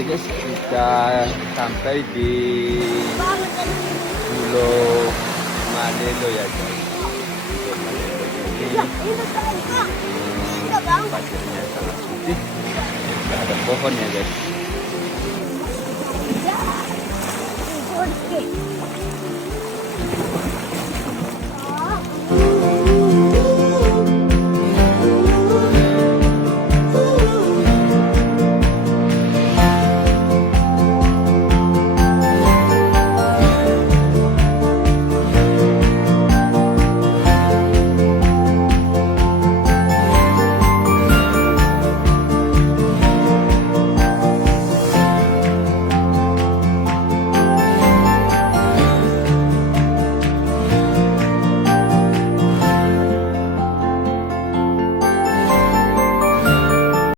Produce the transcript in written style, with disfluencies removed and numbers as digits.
Oke guys, kita sampai di Pulau Malelo ya guys. Pulau Malelo ini pasirnya sangat putih, tidak ada pohon ya guys.